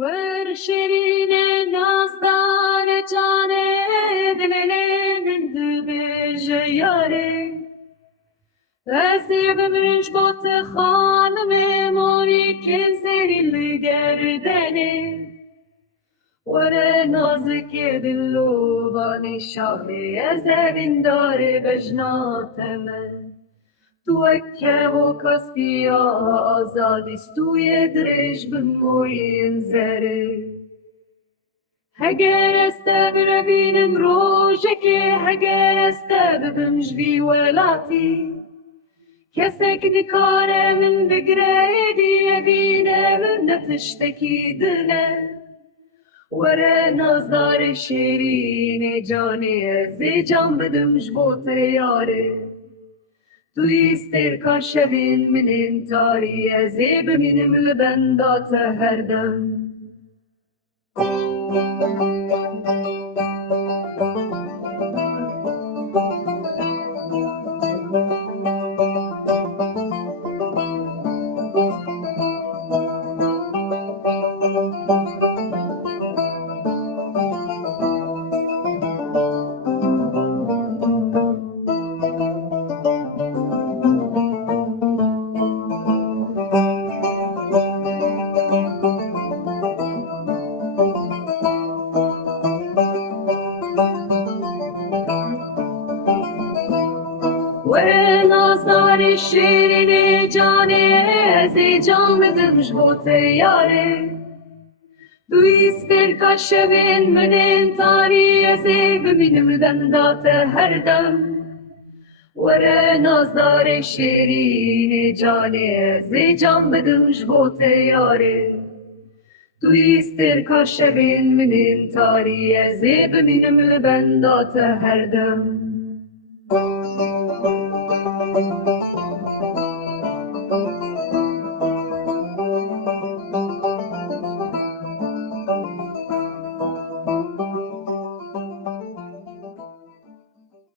ور شیرین نازدار جانه دلنند بیجه یاره رسیب برنج بات خانم موری که زیل گردنه ور نازک دلو بانی شاهی از این داره بجناتمه تو اکه و کستی آزادیست توی درش بموین زره هگر استه بربینم روژه که هگر استه ببمش بی ولاتی کسک دیکاره من بگره دیه بینه نتشتکی دنه وره نازدار شیرین جانی زی جان بدمش بوته یاره توی استرکا شبین من انتاری زیب منم لبندات هر دم وره نازدار شیرین جانه زی جان بدمش بوته یاره توی استرکا شبین من انتاری زی ببینم دندات هر دم وره نازدار شیرین جانه زی جان بدمش بوته یاره توی استرکا شبین من انتاری زی ببینم لبندات هر دم